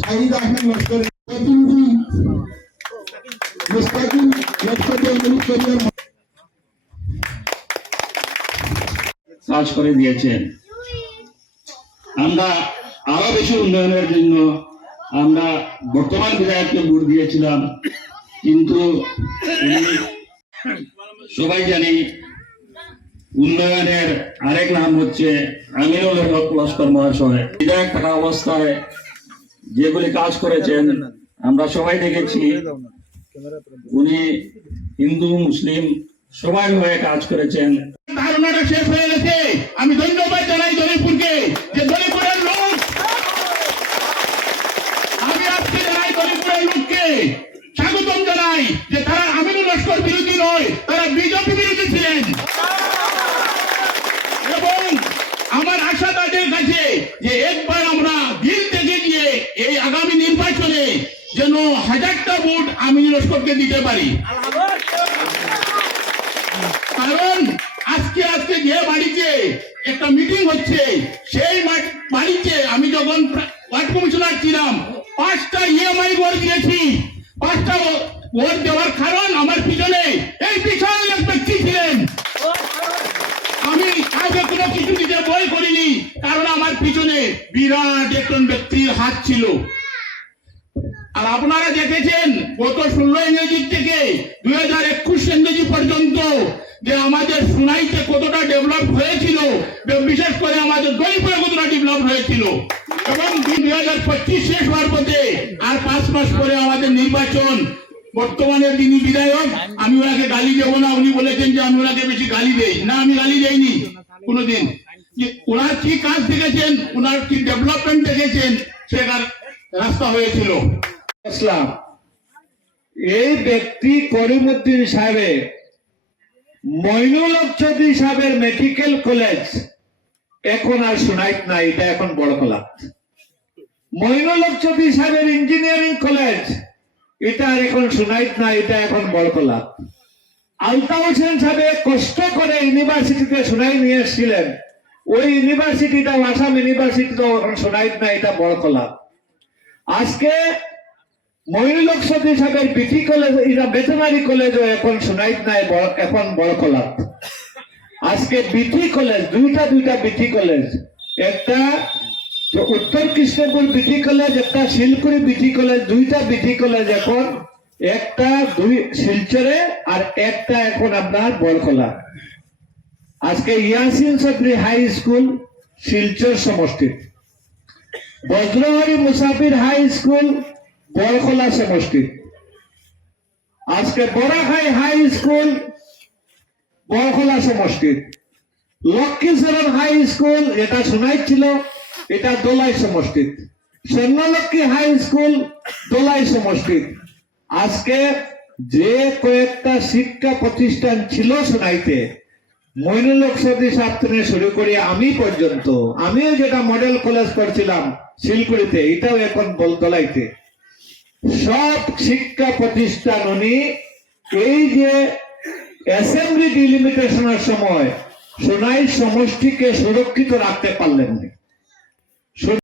শাহিদ আহমেদ লস্করের প্রতিনিধি মুস্তাকিম লস্করের কাজ করে দিয়েছেন। আমরা আরো বেশি উন্নয়নের জন্য আমরা বর্তমান বিধায়ককে ভোট দিয়েছিলাম, কিন্তু সবাই জানি উন্নয়নের আরেক নাম হচ্ছে আমিনুল হক লস্কর মহাশয়। বিধায়ক থাকা অবস্থায় যেগুলি কাজ করেছেন আমরা সবাই দেখেছি। উনি হিন্দু মুসলিম সবাই হয়ে কাজ করেছেন। ধারণাটা শেষ হয়ে গেছে। আমি ধন্যবাদ জানাই দলিপুরকে, যে দলিপুরের লোক, আমি আজকে জানাই দলিপুরের লোককে স্বাগতম জানাই যে তারা আমিনুল লস্কর বিরোধী নয়, তারা বিজেপি বিরোধী ছিলেন। এবং আমার আশা তাদের কাছে যে একবার আমরা দিল থেকে গিয়ে এই আগামী নির্বাচনে যেন 1000টা ভোট আমিনুল লস্করকে দিতে পারি। কারণ আজকে যে বাড়িতে একটা মিটিং হচ্ছে, সেই বাড়িতে আমি যখন ওয়ার্ড কমিশনার ছিলাম 5টা EMI ঘর দিয়েছি। 5টা ঘর দেওয়ার কারণ আমার পিছনে এই বিশাল এক ব্যক্তি ছিলেন। আমি কাউকে কোনো কিছু দিতে ভয় করিনি, কারণ আমার পিছনে বিরাট একজন ব্যক্তির হাত ছিল। আর আপনারা দেখেছেন গত 16 ইংরেজি থেকে 2021 ইংরেজি পর্যন্ত যে আমাদের সুনাইতে কতটা ডেভেলপ হয়েছিল, বিশেষ করে আমাদের দলিপুরে কতটা ডেভেলপ হয়েছিল। এবং 2025 শেষ হওয়ার পথে আর 5 মাস পরে আমাদের নির্বাচন। বর্তমানে যিনি বিধায়ক, আমি ওনাকে গালি দেবো না। উনি বলেছেন যে আমি ওনাকে বেশি গালি দেই না, আমি গালি দেইনি কোনোদিন। ওনার কি কাজ দেখেছেন, ওনার কি ডেভেলপমেন্ট দেখেছেন, সেটার রাস্তা হয়েছিল। এই ব্যক্তি করিমউদ্দিন সাহেবের মইনুল হক চৌধুরী সাহেবের মেডিকেল কলেজ এখন আর সুনাইত নাই, এটা এখন বড়কলা। মইনুল হক চৌধুরী সাহেবের ইঞ্জিনিয়ারিং কলেজ এটা আর এখন সুনাইত নাই, এটা এখন বড়কলা। আলতা হোসেন সাহেব কষ্ট করে ইউনিভার্সিটিতে সুনাই নিয়ে এসেছিলেন, ওই ইউনিভার্সিটিটা আসাম ইউনিভার্সিটিটাও এখন সুনাইত নাই, এটা বড়কলা। আজকে মইনুল হক চৌধুরী সাহেবের বিটি কলেজ, এটা ভেটেনারি কলেজও এখন সুনাইত নাই, এখন বড়কলা। আজকে বিটি কলেজ, দুইটা বিটি কলেজ, একটা উত্তর কৃষ্ণপুর বিটি কলেজ, একটা শিলকুড়ি বিটি কলেজ, দুইটা বিটি কলেজ এখন, একটা শিলচরে আর একটা এখন আপনার বড়কলা। আজকে ইয়াসিন চৌধুরী হাই স্কুল শিলচর সমষ্টি, বজ্রহরি মুসাফির হাই স্কুল বড়কলা সমষ্টি, আজকে বড়াখাই হাই স্কুল বড়কলা সমষ্টি, লক্ষ্মীচরণ হাই স্কুল এটা সুনাইত ছিল, এটা দোলাই সমষ্টি, স্বর্ণলক্ষ্মী হাই স্কুল দোলাই সমষ্টি। আজকে যে কয়েকটা শিক্ষা প্রতিষ্ঠান ছিল সুনাইতে, মইনুল হক চৌধুরী সাহেব থেকে শুরু করে আমি পর্যন্ত, আমিও যেটা মডেল কলেজ করছিলাম শিলকুড়িতে, এটাও এখন দোলাইতে, সব শিক্ষা প্রতিষ্ঠান উনি এই যে অ্যাসেম্বলি ডিলিমিটেশনের সময় সোনাই সমষ্টিকে সুরক্ষিত রাখতে পারলেন না।